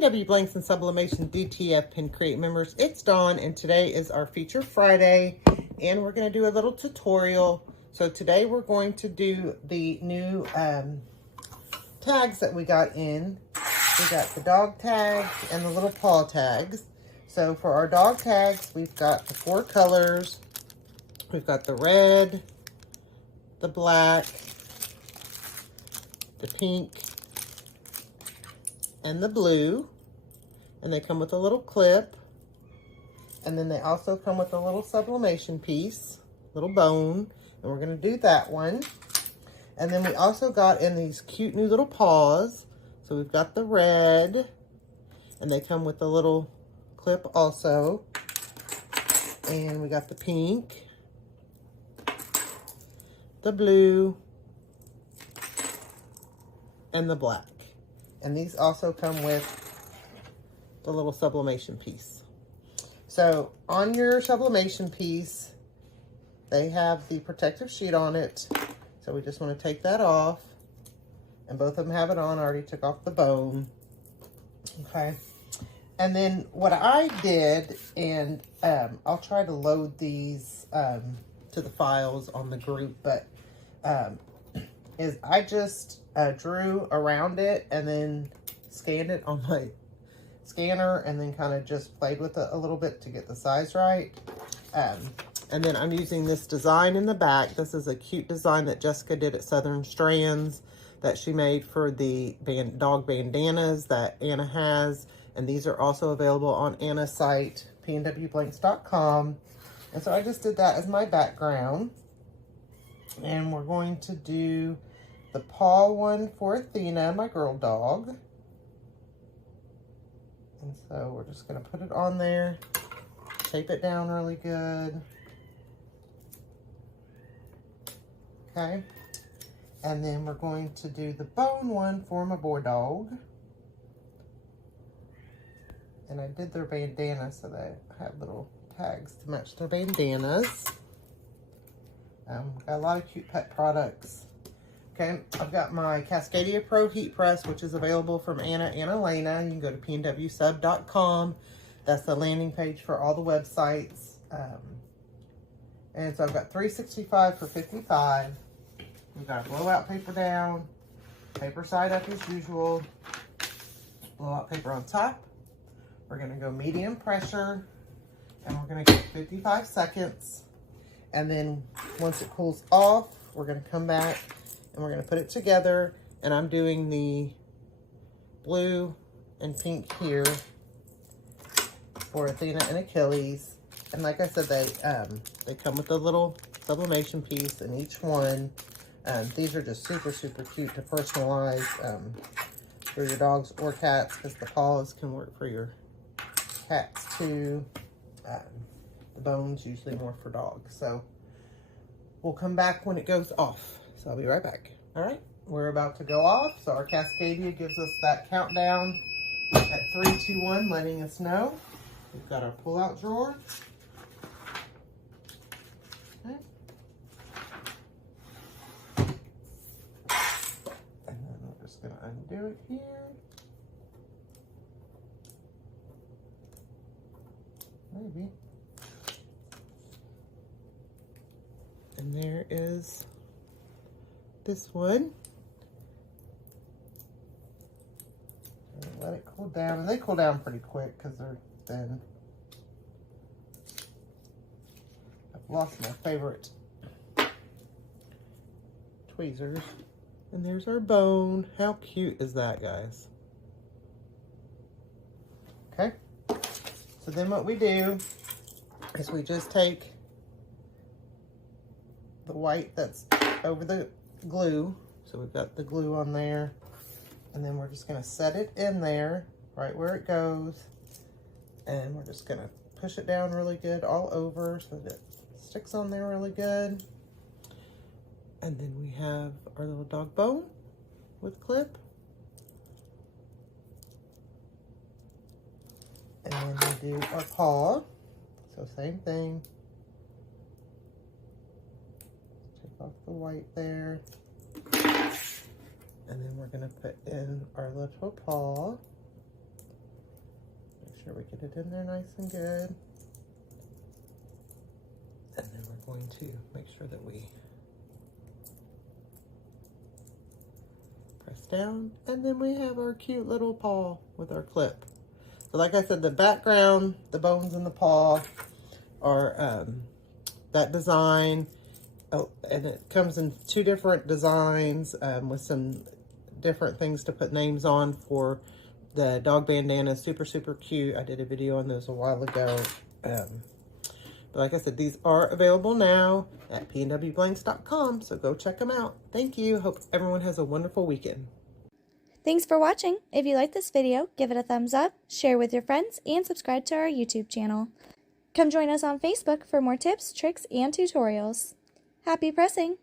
P&W Blanks and Sublimation DTF Pin Create members, it's Dawn, and today is our Feature Friday, and we're going to do a little tutorial. So today we're going to do the new tags that we got in. We got the dog tags and the little paw tags. So for our dog tags, we've got the 4 colors. We've got the red, the black, the pink, and the blue, and they come with a little clip, and then they also come with a little sublimation piece, little bone, and we're going to do that one. And then we also got in these cute new little paws. So we've got the red, and they come with a little clip also, and we got the pink, the blue, and the black. And these also come with the little sublimation piece. So on your sublimation piece, they have the protective sheet on it. So we just want to take that off. And both of them have it on. I already took off the bone. Okay. And then what I did, and I'll try to load these to the files on the group, but is I just drew around it and then scanned it on my scanner and then kind of just played with it a little bit to get the size right. And then I'm using this design in the back. This is a cute design that Jessica did at Southern Strands that she made for the dog bandanas that Anna has. And these are also available on Anna's site, pnwblanks.com. And so I just did that as my background. And we're going to do the paw one for Athena, my girl dog. And so we're just going to put it on there, tape it down really good. Okay. And then we're going to do the bone one for my boy dog. And I did their bandana so they have little tags to match their bandanas. Got a lot of cute pet products. Okay, I've got my Cascadia Pro Heat Press, which is available from Anna and Elena. You can go to pnwsub.com. That's the landing page for all the websites. And so I've got 365 for 55. We've got blowout paper down, paper side up as usual, blowout paper on top. We're going to go medium pressure, and we're going to go 55 seconds. And then once it cools off, we're going to come back and we're going to put it together. And I'm doing the blue and pink here for Athena and Achilles. And like I said, they come with a little sublimation piece in each one. These are just super, super cute to personalize for your dogs or cats, because the paws can work for your cats too. The bones usually more for dogs. So we'll come back when it goes off. So I'll be right back. All right, we're about to go off. So our Cascadia gives us that countdown at 3, 2, 1, letting us know. We've got our pull-out drawer. Okay. And then we're just going to undo it here. Maybe. And there is this one. And let it cool down. And they cool down pretty quick because they're thin. I've lost my favorite tweezers. And there's our bone. How cute is that, guys? Okay. So then what we do is we just take the white that's over the glue. So we've got the glue on there. And then we're just going to set it in there, right where it goes. And we're just going to push it down really good all over so that it sticks on there really good. And then we have our little dog bone with clip. And then we do our paw. So same thing. Take off the white there. And then we're going to put in our little paw. sure we get it in there nice and good. And then we're going to make sure that we press down. And then we have our cute little paw with our clip. So like I said, the background, the bones in the paw are that design. Oh, and it comes in 2 different designs with some different things to put names on for the dog bandana. Super, super cute. I did a video on those a while ago. But like I said, these are available now at pnwblanks.com, so go check them out. Thank you. Hope everyone has a wonderful weekend. Thanks for watching. If you liked this video, give it a thumbs up, share with your friends, and subscribe to our YouTube channel. Come join us on Facebook for more tips, tricks, and tutorials. Happy pressing!